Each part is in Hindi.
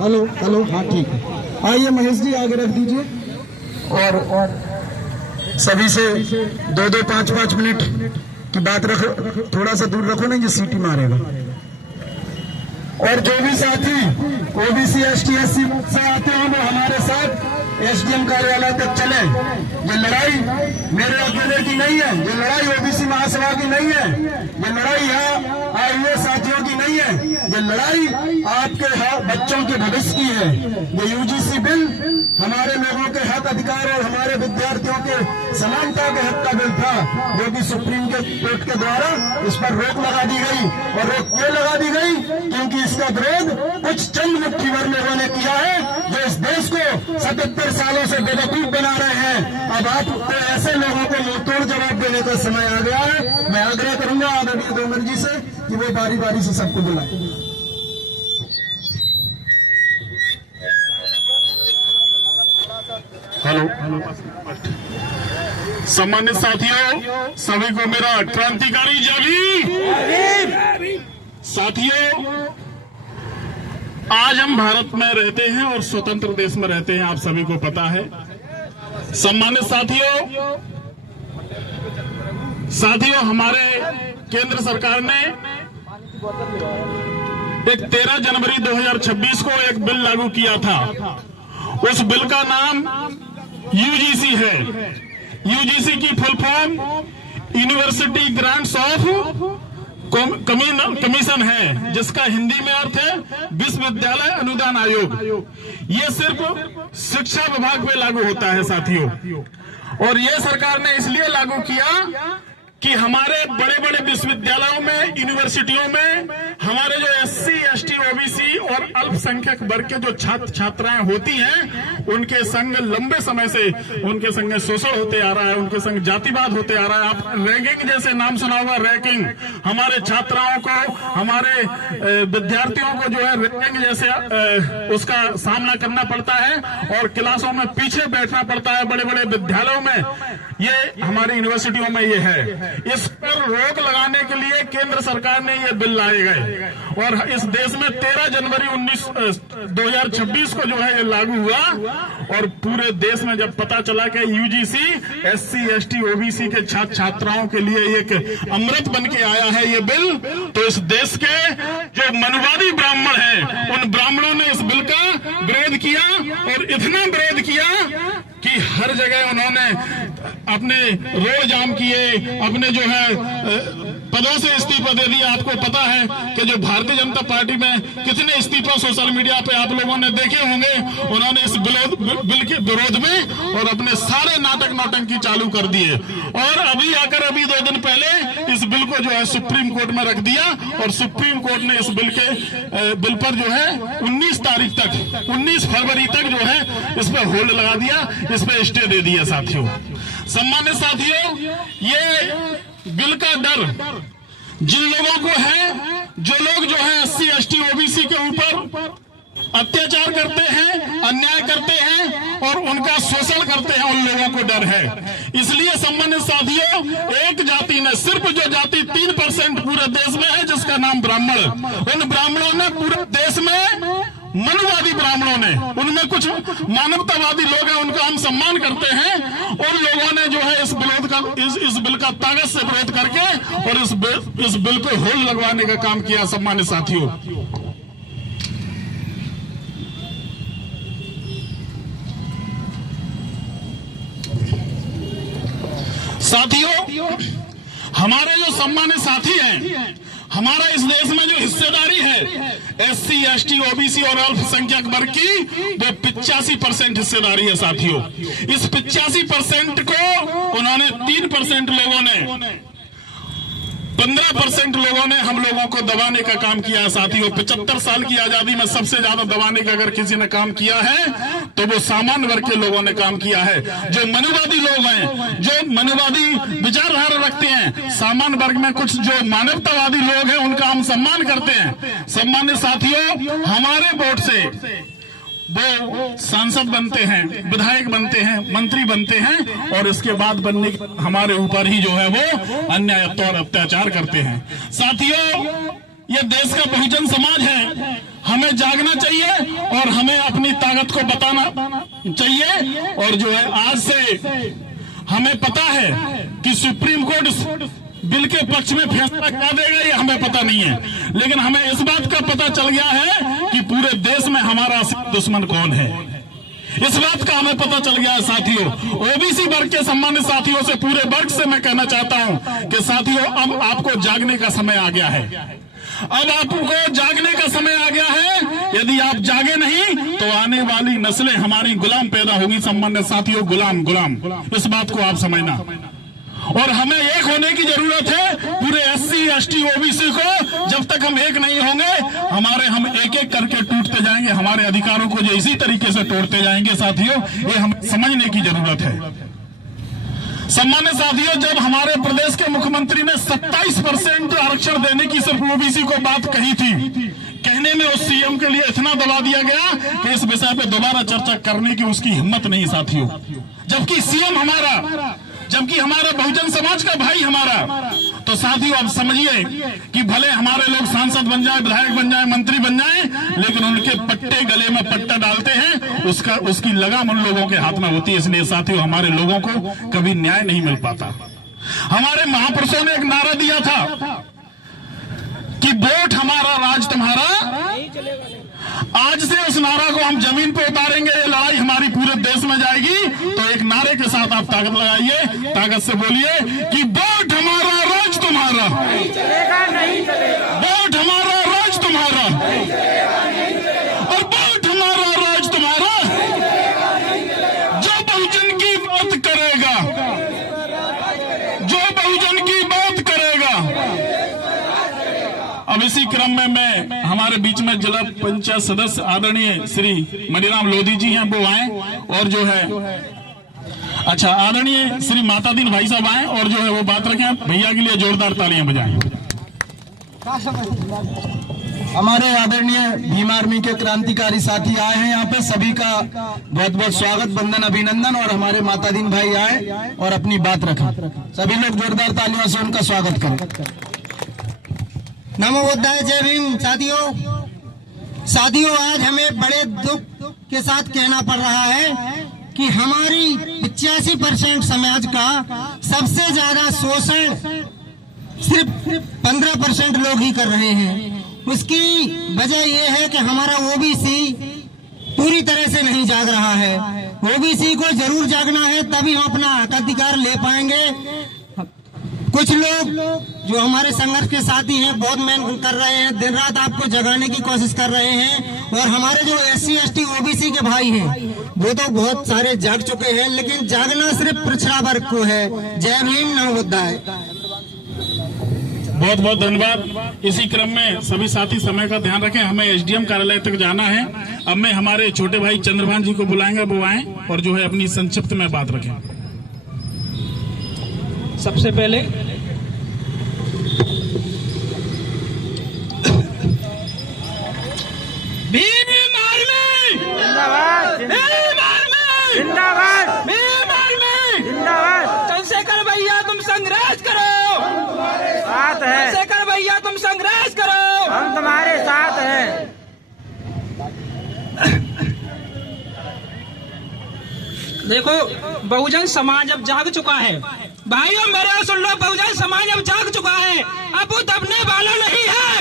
हेलो हेलो, हाँ ठीक है। आइए महेश जी आगे रख दीजिए और सभी से 2-2, 5-5 मिनट की बात रखो, थोड़ा सा दूर रखो ना, ये सीटी मारेगा। और जो भी साथी ओबीसी एसटी एससी से आते हैं वो हमारे साथ एसडीएम कार्यालय तक चले। ये लड़ाई मेरे अकेले की नहीं है, ये लड़ाई ओबीसी महासभा की नहीं है, ये लड़ाई है आईएएस साथियों की नहीं है, ये लड़ाई आपके बच्चों के भविष्य की है। ये यूजीसी बिल हमारे लोगों के हक अधिकार और हमारे विद्यार्थियों के समानता के हक का बिल था, जो कि सुप्रीम कोर्ट के द्वारा इस पर रोक लगा दी गई। और रोक क्यों लगा दी गई? क्योंकि इसका विरोध कुछ चंद मुट्ठी भर लोगों ने किया है, जो इस देश को 77 सालों से बेवकूफ बना रहे हैं। अब आपको ऐसे लोगों को मुंहतोड़ जवाब देने का समय आ गया है। मैं आग्रह करूंगा आदरणीय तोमर जी से कि वो बारी बारी से सबको बुलाएं। हेलो, सम्मानित साथियों, सभी को मेरा क्रांतिकारी जय भीम। साथियों, आज हम भारत में रहते हैं और स्वतंत्र देश में रहते हैं, आप सभी को पता है। सम्मानित साथियों, हमारे केंद्र सरकार ने एक 13 जनवरी 2026 को एक बिल लागू किया था। उस बिल का नाम यूजीसी है। यूजीसी की full form university grants of commission है, जिसका हिंदी में अर्थ है विश्वविद्यालय अनुदान आयोग। ये सिर्फ शिक्षा विभाग में लागू होता है साथियों। और ये सरकार ने इसलिए लागू किया कि हमारे बड़े बड़े विश्वविद्यालयों में, यूनिवर्सिटियों में हमारे जो एससी, एसटी, ओबीसी और अल्पसंख्यक वर्ग के जो छात्र छात्राएं होती हैं, उनके संग लंबे समय से उनके संग शोषण होते आ रहा है, उनके संग जातिवाद होते आ रहा है। आप रैंकिंग जैसे नाम सुना होगा, रैंकिंग। हमारे छात्राओं को, हमारे विद्यार्थियों को जो है रैंकिंग जैसे उसका सामना करना पड़ता है और क्लासों में पीछे बैठना पड़ता है बड़े बड़े विद्यालयों में। ये हमारी यूनिवर्सिटियों में ये है। इस पर रोक लगाने के लिए केंद्र सरकार ने ये बिल लाए गए और इस देश में 13 जनवरी 2026 को जो है ये लागू हुआ। और पूरे देश में जब पता चला कि यूजीसी एससी, एसटी, ओबीसी के छात्र छात्राओं के लिए एक अमृत बन के आया है ये बिल, तो इस देश के जो मनुवादी ब्राह्मण हैं, उन ब्राह्मणों ने इस बिल का विरोध किया और इतना विरोध किया कि हर जगह उन्होंने अपने रोड जाम किए, अपने जो है पदों से इस्तीफा दे दिया। आपको पता है कि जो भारतीय जनता पार्टी में कितने इस्तीफा सोशल मीडिया पे आप लोगों ने देखे होंगे। उन्होंने इस बिल के विरोध में और अपने सारे नाटक नौटंकी चालू कर दिए। और अभी 2 दिन पहले इस बिल को जो है सुप्रीम कोर्ट में रख दिया और सुप्रीम कोर्ट ने इस बिल पर जो है 19 फरवरी तक जो है इस पर होल्ड लगा दिया, इस पर स्टे दे दिया। साथियों, सम्मानित साथियों, ये बिल का डर जिन लोगों को है, जो लोग जो है एससी, एसटी, ओबीसी के ऊपर अत्याचार करते हैं, अन्याय करते हैं और उनका शोषण करते हैं, उन लोगों को डर है। इसलिए सम्मानित साथियों, एक जाति ने, सिर्फ जो जाति 3% पूरे देश में है, जिसका नाम ब्राह्मण, उन ब्राह्मणों ने पूरे देश में, मनुवादी ब्राह्मणों ने, उनमें कुछ मानवतावादी लोग हैं, उनका हम सम्मान करते हैं, उन लोगों ने जो है इस बिल का ताकत से विरोध करके और इस बिल पे होल्ड लगवाने का काम किया। सम्मानित साथियों, हमारे जो सम्मानित साथी हैं, हमारा इस देश में जो हिस्सेदारी है एससी, एसटी, ओबीसी और अल्पसंख्यक वर्ग की, वो 85% हिस्सेदारी है। साथियों, इस 85% को उन्होंने 3% लोगों ने, 15% लोगों ने हम लोगों को दबाने का काम किया। साथियों, 75 साल की आजादी में सबसे ज्यादा दबाने का अगर किसी ने काम किया है तो वो सामान्य वर्ग के लोगों ने काम किया है। जो मनुवादी लोग हैं, जो मनुवादी विचारधारा रखते हैं, सामान्य वर्ग में कुछ जो मानवतावादी लोग हैं, उनका हम सम्मान करते हैं। सम्मानित साथियों, हमारे वोट से वो सांसद बनते हैं, विधायक बनते हैं, मंत्री बनते हैं और इसके बाद बनने हमारे ऊपर ही जो है वो अन्याय और अत्याचार करते हैं। साथियों, ये देश का बहुजन समाज है, हमें जागना चाहिए और हमें अपनी ताकत को बताना चाहिए। और जो है आज से हमें पता है कि सुप्रीम कोर्ट बिल के पक्ष में फैसला क्या देगा ये हमें पता नहीं है, लेकिन हमें इस बात का पता चल गया है कि पूरे देश में हमारा असली दुश्मन कौन है। इस बात का हमें पता चल गया है साथियों। ओबीसी वर्ग के सम्मानित साथियों से, पूरे वर्ग से मैं कहना चाहता हूं कि साथियों अब आपको जागने का समय आ गया है। अब आपको जागने का समय आ गया है। यदि आप जागे नहीं तो आने वाली नस्लें हमारी गुलाम पैदा होगी। सम्मानित साथियों, गुलाम गुलाम, इस बात को आप समझना। और हमें एक होने की जरूरत है पूरे SC ST OBC को। जब तक हम एक नहीं होंगे हम एक एक करके टूटते जाएंगे, हमारे अधिकारों को जो इसी तरीके से तोड़ते जाएंगे साथियों, ये हमें समझने की जरूरत है। सम्मानित साथियों, जब हमारे प्रदेश के मुख्यमंत्री ने 27% आरक्षण देने की सिर्फ OBC को बात कही थी, कहने में उस CM के लिए इतना दबा दिया गया कि इस विषय पे दोबारा चर्चा करने की उसकी हिम्मत नहीं साथियों। जबकि CM हमारा, जबकि हमारा बहुजन समाज का भाई हमारा, तो साथियों अब समझिए कि भले हमारे लोग सांसद बन जाए, विधायक बन जाए, मंत्री बन जाए, लेकिन उनके पट्टे गले में पट्टा डालते हैं, उसकी लगाम उन लोगों के हाथ में होती है। इसलिए साथियों हमारे लोगों को कभी न्याय नहीं मिल पाता। हमारे महापुरुषों ने एक नारा दिया था कि वोट हमारा राज तुम्हारा। आज से उस नारा को हम जमीन पे उतारेंगे। ये लड़ाई हमारी पूरे देश में जाएगी। तो एक नारे के साथ आप ताकत लगाइए, ताकत से बोलिए कि वोट हमारा राज तुम्हारा, वोट हमारा राज तुम्हारा, और वोट हमारा राज तुम्हारा। जो बहुजन की बात करेगा, जो बहुजन की बात करेगा। अब इसी क्रम में मैं हमारे बीच में जिला पंचायत सदस्य आदरणीय श्री मनीराम लोधी जी हैं, वो आए और जो है अच्छा आदरणीय श्री मातादीन भाई साहब आए और जो है वो बात रखें। भैया के लिए जोरदार तालियां बजाएं। हमारे आदरणीय भीम आर्मी के क्रांतिकारी साथी आए हैं यहाँ पे, सभी का बहुत बहुत स्वागत, वंदन, अभिनंदन। और हमारे मातादीन भाई आए और अपनी बात रखें। सभी लोग जोरदार तालियों से उनका स्वागत करें। नमो बुद्धाय, जय भीम। साथियों आज हमें बड़े दुख के साथ कहना पड़ रहा है कि हमारी 85% समाज का सबसे ज्यादा शोषण सिर्फ 15% लोग ही कर रहे हैं। उसकी वजह यह है कि हमारा OBC पूरी तरह से नहीं जाग रहा है। OBC को जरूर जागना है, तभी हम अपना हक अधिकार ले पाएंगे। कुछ लोग जो हमारे संघर्ष के साथी हैं बहुत मेहनत कर रहे हैं, दिन रात आपको जगाने की कोशिश कर रहे हैं। और हमारे जो SC ST OBC के भाई हैं वो तो बहुत सारे जाग चुके हैं, लेकिन जागना सिर्फ पिछड़ा वर्ग को है। जय भीम, नमो बुद्धाय। बहुत बहुत धन्यवाद। इसी क्रम में सभी साथी समय का ध्यान रखें, हमें SDM कार्यालय तक जाना है। अब मैं हमारे छोटे भाई चंद्रभान जी को बुलाएंगे, वो आए और जो है अपनी संक्षिप्त में बात रखें। सबसे पहले भीम आर्मी जिंदाबाद, भीम आर्मी जिंदाबाद, भीम आर्मी जिंदाबाद। चंद्रशेखर भैया तुम संघर्ष करो, साथ है। चंद्रशेखर भैया तुम संघर्ष करो, हम तुम्हारे साथ हैं। देखो बहुजन समाज अब जाग चुका है भाइयों, मेरे सुन लो, बहुजन समाज अब जाग चुका है, अब वो दबने वाला नहीं है।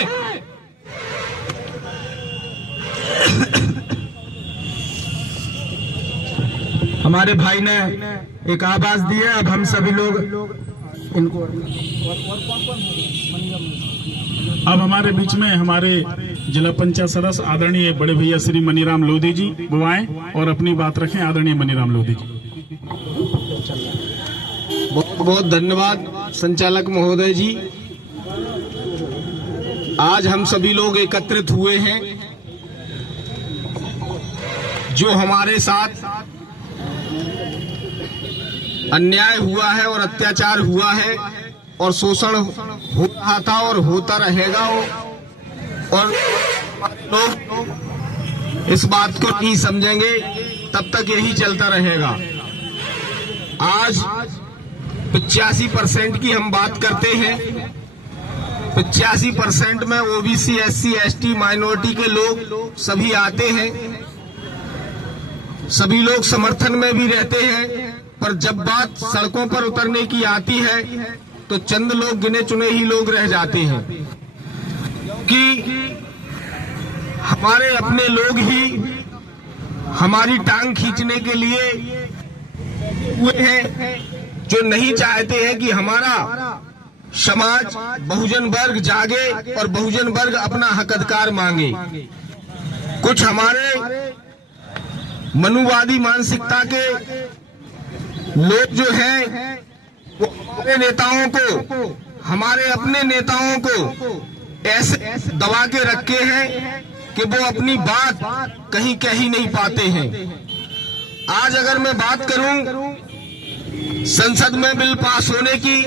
हमारे भाई ने एक आवाज दी है, अब हम सभी लोग इनको। अब हमारे बीच में हमारे जिला पंचायत सदस्य आदरणीय बड़े भैया श्री मनीराम लोधी जी वो आए और अपनी बात रखें। आदरणीय मनीराम लोधी जी। बहुत बहुत धन्यवाद संचालक महोदय जी। आज हम सभी लोग एकत्रित हुए हैं, जो हमारे साथ अन्याय हुआ है और अत्याचार हुआ है और शोषण हो रहा था और होता रहेगा, और लोग इस बात को नहीं समझेंगे तब तक यही चलता रहेगा। आज 85% की हम बात करते हैं, 85% में ओबीसी, एससी, एसटी, माइनॉरिटी के लोग सभी आते हैं, सभी लोग समर्थन में भी रहते हैं, पर जब बात सड़कों पर उतरने की आती है तो चंद लोग, गिने चुने ही लोग रह जाते हैं कि हमारे अपने लोग ही हमारी टांग खींचने के लिए हुए हैं, जो नहीं चाहते हैं कि हमारा समाज, बहुजन वर्ग जागे और बहुजन वर्ग अपना हक अधिकार मांगे। कुछ हमारे मनुवादी मानसिकता के लोग जो हैं वो हमारे नेताओं को, हमारे अपने नेताओं को ऐसे दबा के रखे हैं कि वो अपनी बात कहीं कह ही नहीं पाते हैं। आज अगर मैं बात करूं संसद में बिल पास होने की,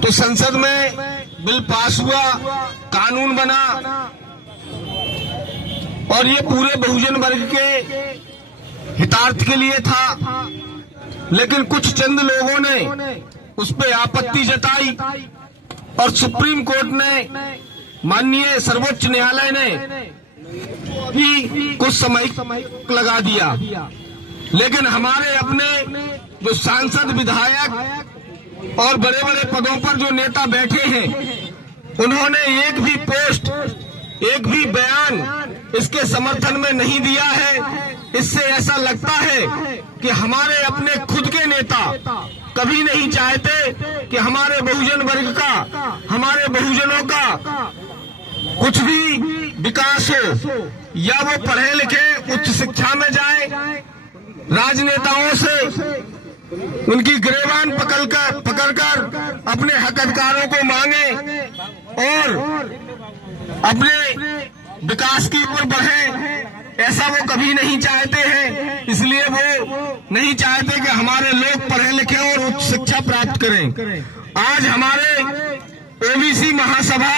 तो संसद में बिल पास हुआ, कानून बना और ये पूरे बहुजन वर्ग के हितार्थ के लिए था, लेकिन कुछ चंद लोगों ने उस पर आपत्ति जताई और सुप्रीम कोर्ट ने, माननीय सर्वोच्च न्यायालय ने भी कुछ समय लगा दिया। लेकिन हमारे अपने जो सांसद, विधायक और बड़े बड़े पदों पर जो नेता बैठे हैं, उन्होंने एक भी पोस्ट, एक भी बयान इसके समर्थन में नहीं दिया है। इससे ऐसा लगता है कि हमारे अपने खुद के नेता कभी नहीं चाहते कि हमारे बहुजन वर्ग का, हमारे बहुजनों का कुछ भी विकास हो, या वो पढ़े लिखे उच्च शिक्षा में जाए, राजनेताओं से उनकी गिरेबान पकड़कर अपने हक अधिकारों को मांगे और अपने विकास की ओर बढ़े, ऐसा वो कभी नहीं चाहते हैं। इसलिए वो नहीं चाहते कि हमारे लोग पढ़े लिखे और उच्च शिक्षा प्राप्त करें। आज हमारे ओबीसी महासभा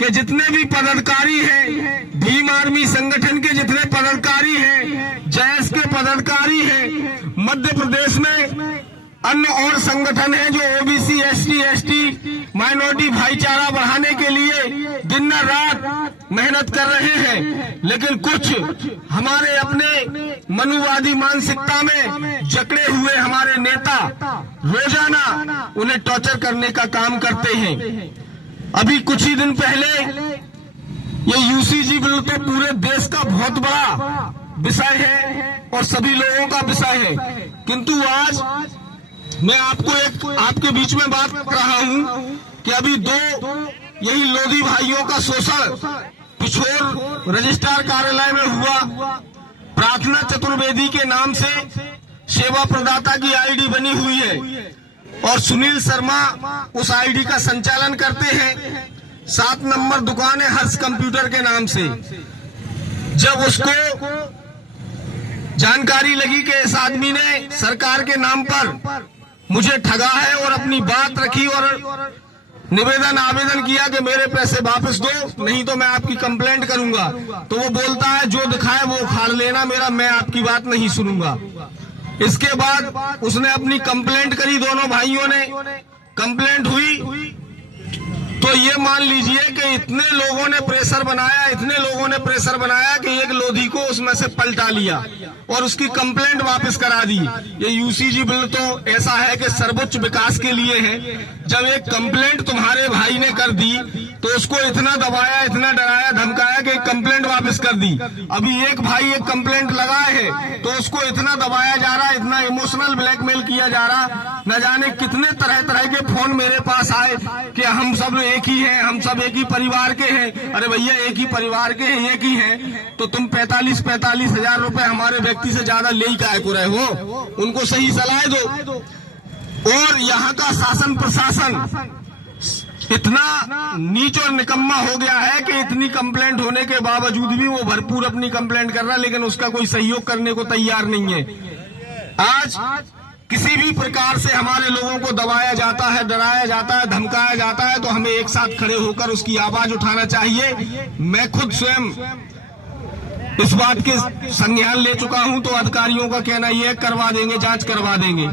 के जितने भी पदाधिकारी हैं, भीम आर्मी संगठन के जितने पदाधिकारी हैं, जैस के पदाधिकारी हैं, मध्य प्रदेश में अन्य और संगठन हैं जो ओबीसी, एसटी, एसटी, माइनॉरिटी भाईचारा बढ़ाने के लिए दिन रात मेहनत कर रहे हैं। लेकिन कुछ हमारे अपने मनुवादी मानसिकता में जकड़े हुए हमारे नेता रोजाना उन्हें टॉर्चर करने का काम करते हैं। अभी कुछ ही दिन पहले ये यूसीजी बिल तो पूरे देश का बहुत बड़ा विषय है और सभी लोगों का विषय है, किंतु आज मैं आपके बीच में बात कर रहा हूं कि अभी दो यही लोधी भाइयों का शोषण पिछोर रजिस्ट्रार कार्यालय में हुआ। प्रार्थना चतुर्वेदी के नाम से सेवा प्रदाता की आईडी बनी हुई है और सुनील शर्मा उस आईडी का संचालन करते हैं। 7 नंबर दुकान है हर्ष कंप्यूटर के नाम से। जब उसको जानकारी लगी कि इस आदमी ने सरकार के नाम पर मुझे ठगा है और अपनी बात रखी और आवेदन किया कि मेरे पैसे वापस दो, नहीं तो मैं आपकी कंप्लेंट करूंगा, तो वो बोलता है जो दिखाए वो उखाड़ लेना मेरा, मैं आपकी बात नहीं सुनूंगा। इसके बाद उसने अपनी कंप्लेंट करी, दोनों भाइयों ने कंप्लेंट हुई, तो ये मान लीजिए कि इतने लोगों ने प्रेशर बनाया कि एक लोधी को उसमें से पलटा लिया और उसकी कंप्लेंट वापस करा दी। ये यूसीजी बिल तो ऐसा है कि सर्वोच्च विकास के लिए है। जब एक कंप्लेंट तुम्हारे भाई ने कर दी तो उसको इतना दबाया, इतना डराया, धमकाया कि कंप्लेंट वापस कर दी। अभी एक भाई एक कंप्लेंट लगाए है तो उसको इतना दबाया जा रहा, इतना इमोशनल ब्लैकमेल किया जा रहा। न जाने कितने तरह तरह के फोन मेरे पास आए कि हम सब एक ही हैं, हम सब एक ही परिवार के हैं। अरे भैया एक ही परिवार के हैं, एक ही हैं, तो तुम 45 हजार रुपए हमारे व्यक्ति से ज्यादा ले ही काहे को रहे हो? उनको सही सलाह दो। और यहाँ का शासन प्रशासन इतना नीच और निकम्मा हो गया है कि इतनी कंप्लेंट होने के बावजूद भी वो भरपूर अपनी कंप्लेंट कर रहा है, लेकिन उसका कोई सहयोग करने को तैयार नहीं है। आज किसी भी प्रकार से हमारे लोगों को दबाया जाता है, डराया जाता है, धमकाया जाता है, तो हमें एक साथ खड़े होकर उसकी आवाज उठाना चाहिए। मैं खुद स्वयं इस बात के संज्ञान ले चुका हूं, तो अधिकारियों का कहना यह करवा देंगे, जांच करवा देंगे।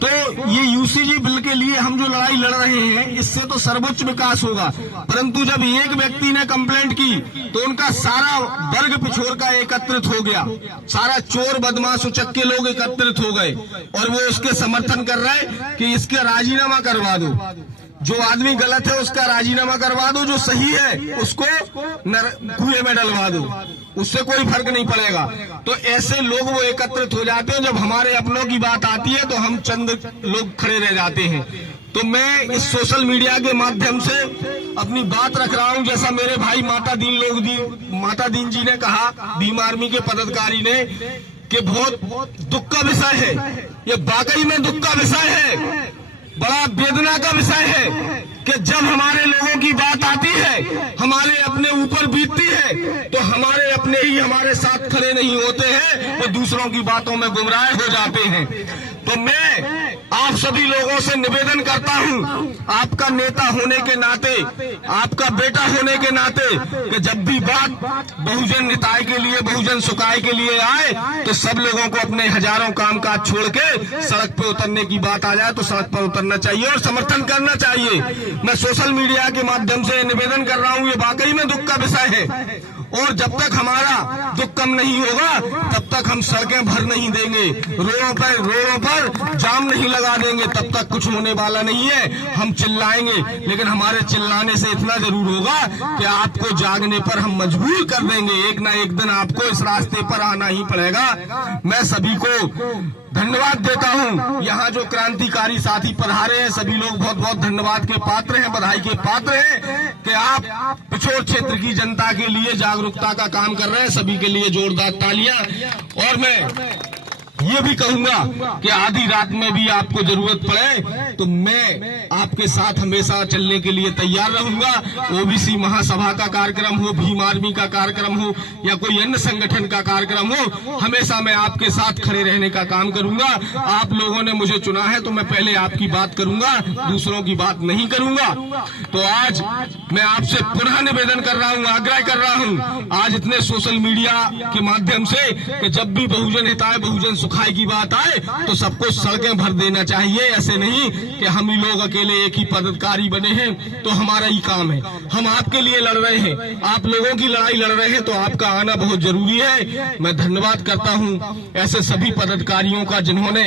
तो ये यूसीजी बिल के लिए हम जो लड़ाई लड़ रहे हैं, इससे तो सर्वोच्च विकास होगा, परंतु जब एक व्यक्ति ने कंप्लेंट की तो उनका सारा वर्ग पिछोड़ का एकत्रित हो गया, सारा चोर बदमाश उचक्के लोग एकत्रित हो गए और वो उसके समर्थन कर रहे कि इसके राजीनामा करवा दो, जो आदमी गलत है उसका राजीनामा करवा दो, जो सही है उसको कुएं में डलवा दो, उससे कोई फर्क नहीं पड़ेगा। तो ऐसे लोग वो एकत्रित हो जाते हैं। जब हमारे अपनों की बात आती है तो हम चंद लोग खड़े रह जाते हैं। तो मैं इस सोशल मीडिया के माध्यम से अपनी बात रख रहा हूं, जैसा मेरे भाई माता दीन जी ने कहा, भीम आर्मी के पदाधिकारी ने, कि बहुत दुख का विषय है, ये वाकई में दुख का विषय है, बड़ा वेदना का विषय है कि जब हमारे लोगों की बात आती है, हमारे अपने ऊपर बीतती है, तो हमारे अपने ही हमारे साथ खड़े नहीं होते हैं, वो दूसरों की बातों में गुमराह हो जाते हैं। तो मैं आप सभी लोगों से निवेदन करता हूं, आपका नेता होने के नाते, आपका बेटा होने के नाते, कि जब भी बात बहुजन हिताय के लिए, बहुजन सुखाय के लिए आए, तो सब लोगों को अपने हजारों कामकाज छोड़ के सड़क पे उतरने की बात आ जाए तो सड़क पर उतरना चाहिए और समर्थन करना चाहिए। मैं सोशल मीडिया के माध्यम से निवेदन कर रहा हूं, ये वाकई में दुख का विषय है और जब तक हमारा दुख कम नहीं होगा तब तक हम सड़कें भर नहीं देंगे, रोडों पर जाम नहीं लगा देंगे, तब तक कुछ होने वाला नहीं है। हम चिल्लाएंगे, लेकिन हमारे चिल्लाने से इतना जरूर होगा कि आपको जागने पर हम मजबूर कर देंगे। एक ना एक दिन आपको इस रास्ते पर आना ही पड़ेगा। मैं सभी को धन्यवाद देता हूं। यहाँ जो क्रांतिकारी साथी पधारे हैं, सभी लोग बहुत बहुत धन्यवाद के पात्र हैं, बधाई के पात्र हैं कि आप पिछोर क्षेत्र की जनता के लिए जागरूकता का काम कर रहे हैं। सभी के लिए जोरदार तालियां। और मैं ये भी कहूंगा कि आधी रात में भी आपको जरूरत पड़े तो मैं आपके साथ हमेशा चलने के लिए तैयार रहूंगा। ओबीसी महासभा का कार्यक्रम हो, भीम आर्मी का कार्यक्रम हो या कोई अन्य संगठन का कार्यक्रम हो, हमेशा मैं आपके साथ खड़े रहने का काम करूंगा। आप लोगों ने मुझे चुना है तो मैं पहले आपकी बात करूंगा, दूसरों की बात नहीं करूंगा। तो आज मैं आपसे पुनः निवेदन कर रहा हूं, आग्रह कर रहा हूं, आज इतने सोशल मीडिया के माध्यम से, कि जब भी बहुजन हिताय, बहुजन सुखाय की बात आए तो सबको सड़कें भर देना चाहिए। ऐसे नहीं कि हम ही लोग अकेले एक ही पदाधिकारी बने हैं तो हमारा ही काम है। हम आपके लिए लड़ रहे हैं, आप लोगों की लड़ाई लड़ रहे हैं, तो आपका आना बहुत जरूरी है। मैं धन्यवाद करता हूं ऐसे सभी पदाधिकारियों का जिन्होंने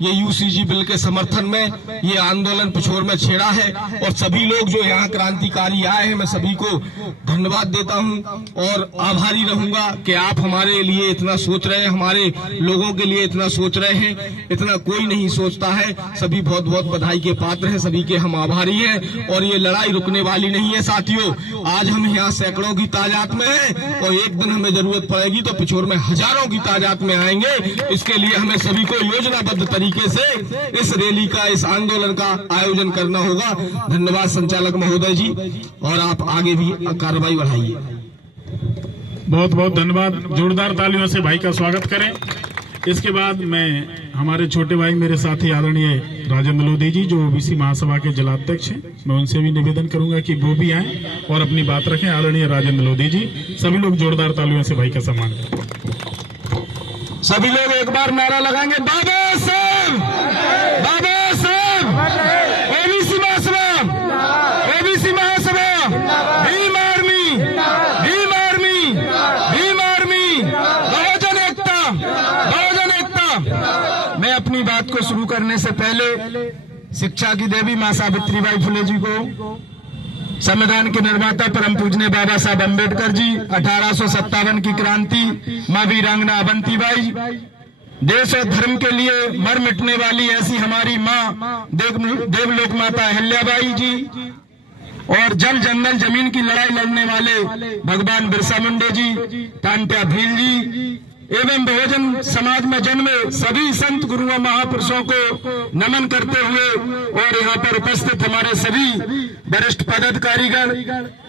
ये यूसीजी बिल के समर्थन में ये आंदोलन पिछोर में छेड़ा है, और सभी लोग जो यहाँ क्रांतिकारी आए हैं, मैं सभी को धन्यवाद देता हूं और आभारी रहूंगा कि आप हमारे लिए इतना सोच रहे हैं, हमारे लोगों के लिए इतना सोच रहे हैं। इतना कोई नहीं सोचता है। सभी बहुत बहुत बधाई के पात्र हैं, सभी के हम आभारी हैं। और ये लड़ाई रुकने वाली नहीं है साथियों। आज हम यहाँ सैकड़ों की तादाद में हैं और एक दिन हमें जरूरत पड़ेगी तो पिछोर में हजारों की तादाद में आएंगे। इसके लिए हमें सभी को योजनाबद्ध तरीके से इस रैली का, इस आंदोलन का आयोजन करना होगा। धन्यवाद संचालक महोदय जी, और आप आगे भी कार्रवाई बढ़ाइए। बहुत बहुत धन्यवाद। जोरदार तालियों से भाई का स्वागत करें। इसके बाद मैं हमारे छोटे भाई, मेरे साथी आदरणीय राजेंद्र लोधी जी, जो ओबीसी महासभा के जिलाध्यक्ष हैं, मैं उनसे भी निवेदन करूंगा कि वो भी आए और अपनी बात रखें। आदरणीय राजेंद्र लोधी जी, सभी लोग जोरदार तालियों से भाई का सम्मान करें। सभी लोग एक बार नारा लगाएंगे, बाबा Sahab, Baba Sahab, OBC Mahasabha, OBC Mahasabha, Bhim Army, Bhim Army, Bhim Army, Bahujan Ekta, Bahujan Ekta. मैं अपनी बात को शुरू करने से पहले शिक्षा की देवी मां सावित्रीबाई फुले जी को, संविधान के निर्माता परम पूजनीय बाबा साहब अम्बेडकर जी, 1857 की क्रांति मां वीरांगना अवंतीबाई, देश और धर्म के लिए मर मिटने वाली ऐसी हमारी मां देवलोक माता अहिल्याबाई जी, और जल जंगल जमीन की लड़ाई लड़ने वाले भगवान बिरसा मुंडा जी, तांत्या भील जी, एवं बहुजन समाज में जन्मे सभी संत गुरुओं महापुरुषों को नमन करते हुए, और यहाँ पर उपस्थित हमारे सभी वरिष्ठ पदाधिकारीगण,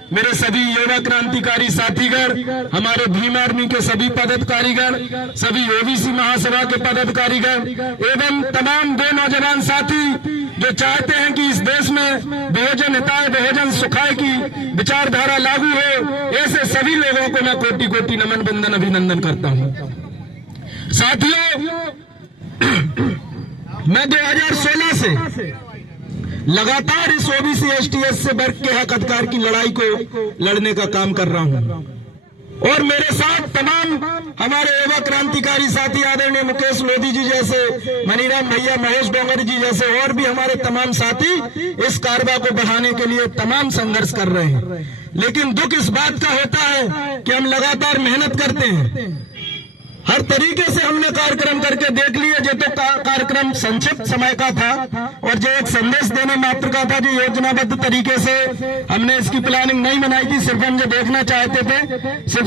मेरे सभी युवा क्रांतिकारी साथीगण, हमारे भीम आर्मी के सभी पदाधिकारीगण, सभी ओबीसी महासभा के पदाधिकारीगण, एवं तमाम दो नौजवान साथी जो चाहते हैं कि इस देश में बहुजन हिताय, बहुजन सुखाय की विचारधारा लागू हो, ऐसे सभी लोगों को मैं कोटि कोटि नमन वंदन अभिनंदन करता हूं। साथियों, मैं 2016 से लगातार इस ओबीसी एसटी/एससी वर्ग के हक अधिकार की लड़ाई को लड़ने का काम कर रहा हूं और मेरे साथ तमाम हमारे युवा क्रांतिकारी साथी आदरणीय मुकेश लोधी जी जैसे, मनीराम भैया, महेश डोंगर जी जैसे और भी हमारे तमाम साथी इस कारवा को बढ़ाने के लिए तमाम संघर्ष कर रहे हैं। लेकिन दुख इस बात का होता है कि हम लगातार मेहनत करते हैं, हर तरीके से हमने कार्यक्रम करके देख लिए। जो तो कार्यक्रम संक्षिप्त समय का था और जो एक संदेश देने मात्र का था, जो योजनाबद्ध तरीके से हमने इसकी प्लानिंग नहीं बनाई थी, सिर्फ हम जो देखना चाहते थे सिर्फ